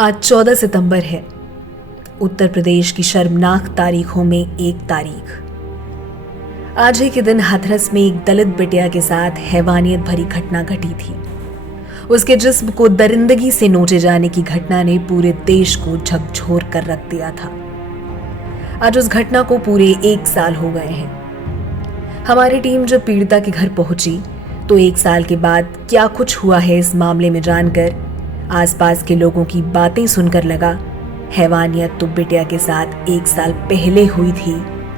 आज 14 सितंबर है। उत्तर प्रदेश की शर्मनाक तारीखों में एक तारीख। आज ही के दिन हाथरस में एक दलित बिटिया के साथ हैवानियत भरी घटना घटी थी। उसके जिस्म को दरिंदगी से नोचे जाने की घटना ने पूरे देश को झकझोर कर रख दिया था। आज उस घटना को पूरे 1 साल हो गए हैं। हमारी टीम जब पीड़िता के घर पहुंची तो 1 साल के बाद क्या कुछ हुआ है इस मामले में जानकर आसपास के लोगों की बातें सुनकर लगा हैवानियत तो बिटिया के साथ 1 साल पहले हुई थी,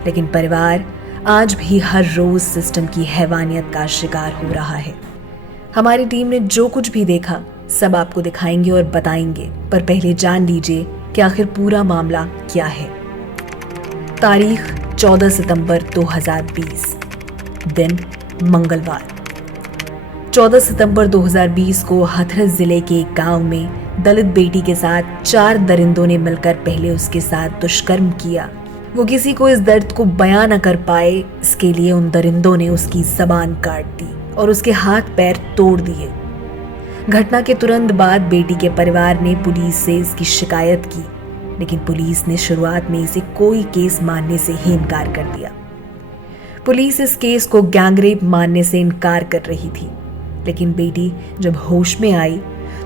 लेकिन परिवार आज भी हर रोज सिस्टम की हैवानियत का शिकार हो रहा है। हमारी टीम ने जो कुछ भी देखा सब आपको दिखाएंगे और बताएंगे, पर पहले जान लीजिए कि आखिर पूरा मामला क्या है। तारीख 14 सितंबर 2020, दिन मंगलवार। 14 सितंबर 2020 को हाथरस जिले के एक गांव में दलित बेटी के साथ 4 दरिंदों ने मिलकर पहले उसके साथ दुष्कर्म किया। वो किसी को इस दर्द को बयां न कर पाए, इसके लिए उन दरिंदों ने उसकी जबान काट दी और उसके हाथ पैर तोड़ दिए। घटना के तुरंत बाद बेटी के परिवार ने पुलिस से इसकी शिकायत की, लेकिन पुलिस ने शुरुआत में इसे कोई केस मानने से ही इनकार कर दिया। पुलिस इस केस को गैंगरेप मानने से इनकार कर रही थी, लेकिन बेटी जब होश में आई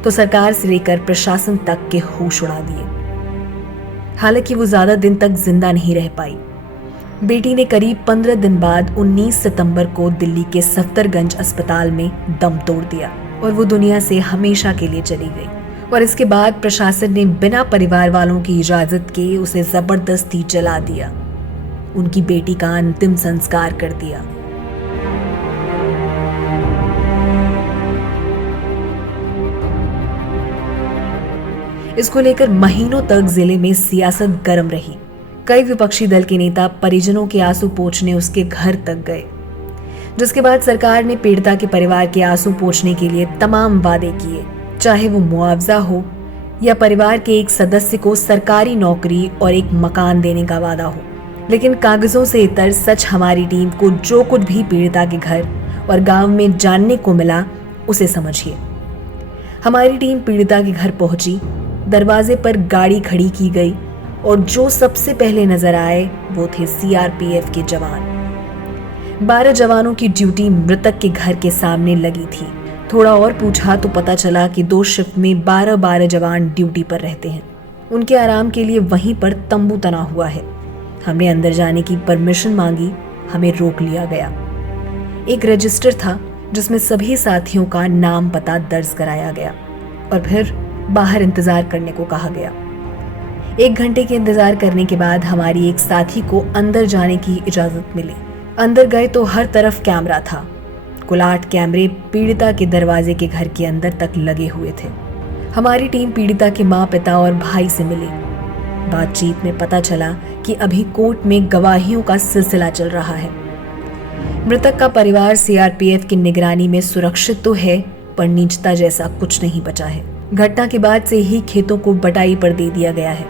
तो सरकार से लेकर प्रशासन तक के होश उड़ा दिए। हालांकि वो ज्यादा दिन तक जिंदा नहीं रह पाई। बेटी ने करीब 15 दिन बाद 19 सितंबर को दिल्ली के सफदरगंज अस्पताल में दम तोड़ दिया और वो दुनिया से हमेशा के लिए चली गई। और इसके बाद प्रशासन ने बिना परिवार वालों की इजाजत के उसे जबरदस्ती जला दिया। उनकी बेटी का अंतिम संस्कार कर दिया। इसको लेकर महीनों तक जिले में सियासत गर्म रही। कई विपक्षी दल के नेता परिजनों के आंसू पोंछने उसके घर तक गए, जिसके बाद सरकार ने पीड़िता के परिवार के आंसू पोंछने के लिए तमाम वादे किए, चाहे वो मुआवजा हो या परिवार के एक सदस्य को सरकारी नौकरी और एक मकान देने का वादा हो। लेकिन कागजों से इतर सच हमारी टीम को जो कुछ भी पीड़िता के घर और गांव में जानने को मिला उसे समझिए। हमारी टीम पीड़िता के घर पहुंची, दरवाजे पर गाड़ी खड़ी की गई और जो सबसे पहले नजर आए वो थे सीआरपीएफ के जवान। 12 जवानों की ड्यूटी मृतक के घर के सामने लगी थी। थोड़ा और पूछा तो पता चला कि 2 शिफ्ट में 12-12 जवान ड्यूटी पर रहते हैं। उनके आराम के लिए वहीं पर तंबू तना हुआ है। हमने अंदर जाने की परमिशन मांगी, हमें रोक लिया गया। एक रजिस्टर था जिसमें सभी साथियों का नाम पता दर्ज कराया गया और फिर बाहर इंतजार करने को कहा गया। 1 घंटे के इंतजार करने के बाद हमारी एक साथी को अंदर जाने की इजाजत मिली। अंदर गए तो हर तरफ कैमरा था। कुल 8 कैमरे पीड़िता के दरवाजे के घर के अंदर तक लगे हुए थे। हमारी टीम पीड़िता के माँ, पिता और भाई से मिली। बातचीत में पता चला कि अभी कोर्ट में गवाहियों का सिलसिला चल रहा है। मृतक का परिवार सीआरपीएफ की निगरानी में सुरक्षित तो है, पर नीचता जैसा कुछ नहीं बचा है। घटना के बाद से ही खेतों को बटाई पर दे दिया गया है।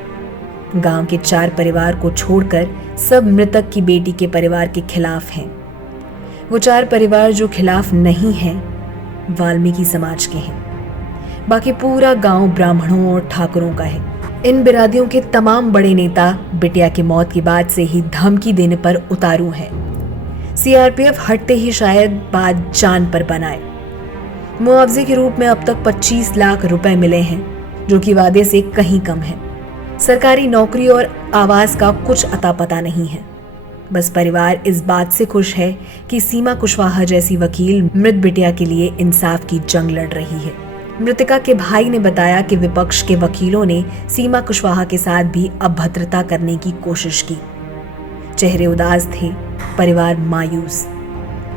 गांव के 4 परिवार को छोड़कर सब मृतक की बेटी के परिवार के खिलाफ हैं। वो 4 परिवार जो खिलाफ नहीं हैं, वाल्मीकि समाज के हैं। बाकी पूरा गांव ब्राह्मणों और ठाकुरों का है। इन बिरादियों के तमाम बड़े नेता बिटिया की मौत के बाद से ही धमकी देने पर उतारू हैं। सीआरपीएफ हटते ही शायद बात जान पर बनाए। मुआवजे के रूप में अब तक 25 लाख रुपए मिले हैं, जो कि वादे से कहीं कम है। सरकारी नौकरी और आवास का कुछ अता पता नहीं है। बस परिवार इस बात से खुश है कि सीमा कुशवाहा जैसी वकील मृत बिटिया के लिए इंसाफ की जंग लड़ रही है। मृतका के भाई ने बताया कि विपक्ष के वकीलों ने सीमा कुशवाहा के साथ भी अभद्रता करने की कोशिश की। चेहरे उदास थे, परिवार मायूस।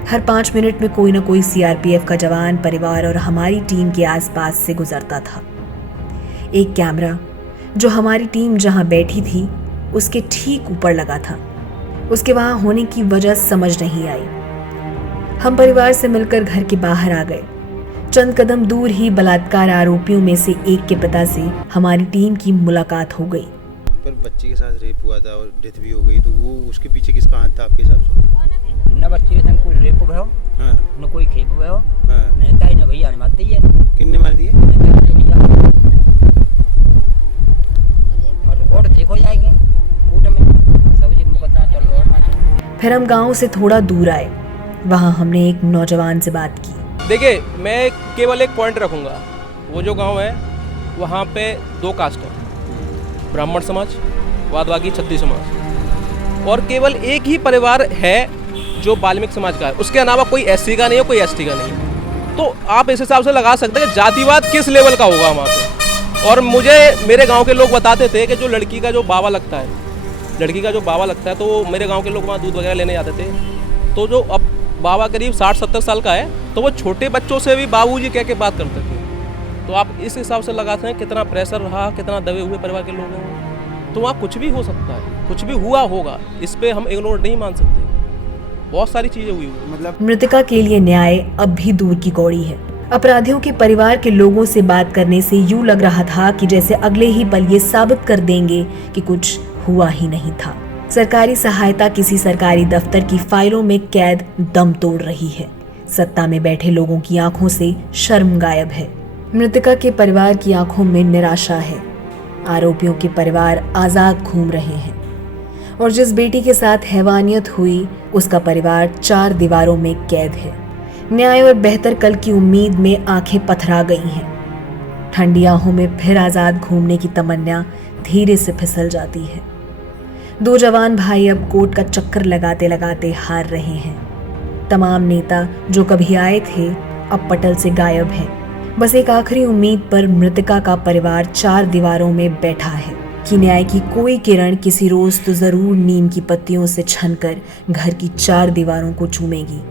हर 5 मिनट में कोई न कोई सीआरपीएफ का जवान परिवार और हमारी टीम के आसपास से गुजरता था। एक कैमरा जो हमारी टीम जहां बैठी थी उसके ठीक ऊपर लगा था। उसके वहां होने की वजह समझ नहीं आई। हम परिवार से मिलकर घर के बाहर आ गए। चंद कदम दूर ही बलात्कार आरोपियों में से एक के पिता से हमारी टीम की मुलाकात हो गई। पर बच्चे के साथ रेप हुआ था और डेथ भी हो गई, तो वो उसके पीछे किसका हाथ था आपके हिसाब से? न बच्चे के संग कोई रेप भयो, हाँ। न कोई खेप भयो, हाँ। नेता ही न भैया ने मार दी है। किन्ने मार दिए? नेता ने भैया फिर हम गांव से थोड़ा दूर आए। वहां हमने एक नौजवान से बात की। देखिए, मैं केवल एक पॉइंट रखूँगा। वो जो गांव है वहाँ पे 2 कास्ट है, ब्राह्मण समाज, वादवागी छत्ती समाज, और केवल एक ही परिवार है जो वाल्मीकि समाज का है। उसके अलावा कोई एससी का नहीं है, कोई एसटी का नहीं है। तो आप इस हिसाब से लगा सकते हैं जातिवाद किस लेवल का होगा वहाँ पे। और मुझे मेरे गांव के लोग बताते थे कि जो लड़की का जो बाबा लगता है, तो वो मेरे गांव के लोग वहाँ दूध वगैरह लेने जाते थे। तो जो अब बाबा करीब 60-70 साल का है, तो वो छोटे बच्चों से भी बाबूजी कह के बात करते थे। तो आप इस हिसाब से लगाते हैं कितना प्रेशर रहा, कितना दबे हुए परिवार के लोग हैं। तो वहाँ कुछ भी हो सकता है, कुछ भी हुआ होगा, इस पे हम इग्नोर नहीं मान सकते। बहुत सारी चीजें हुई मतलब मृतका के लिए न्याय अब भी दूर की कौड़ी है। अपराधियों के परिवार के लोगों से बात करने से यूं लग रहा था कि जैसे अगले ही पल ये साबित कर देंगे कि कुछ हुआ ही नहीं था। सरकारी सहायता किसी सरकारी दफ्तर की फाइलों में कैद दम तोड़ रही है। सत्ता में बैठे लोगों की आंखों से शर्म गायब है। मृतका के परिवार की आंखों में निराशा है। आरोपियों के परिवार आजाद घूम रहे हैं और जिस बेटी के साथ हैवानियत हुई उसका परिवार 4 दीवारों में कैद है। न्याय और बेहतर कल की उम्मीद में आंखें पथरा गई हैं। ठंडी आंखों में फिर आजाद घूमने की तमन्ना धीरे से फिसल जाती है। 2 जवान भाई अब कोर्ट का चक्कर लगाते लगाते हार रहे हैं। तमाम नेता जो कभी आए थे अब पटल से गायब हैं। बस एक आखिरी उम्मीद पर मृतका का परिवार 4 दीवारों में बैठा है कि न्याय की कोई किरण किसी रोज तो जरूर नीम की पत्तियों से छनकर घर की 4 दीवारों को चूमेगी।